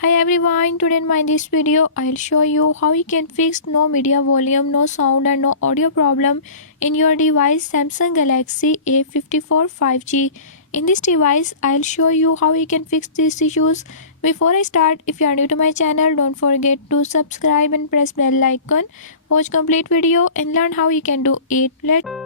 Hi everyone, today in this video I'll show you how you can fix no media volume, no sound and no audio problem in your device Samsung Galaxy A54 5G. In this device I'll show you how you can fix these issues. Before I start, if you are new to my channel, don't forget to subscribe and press bell icon. Watch complete video and learn how you can do it. Let's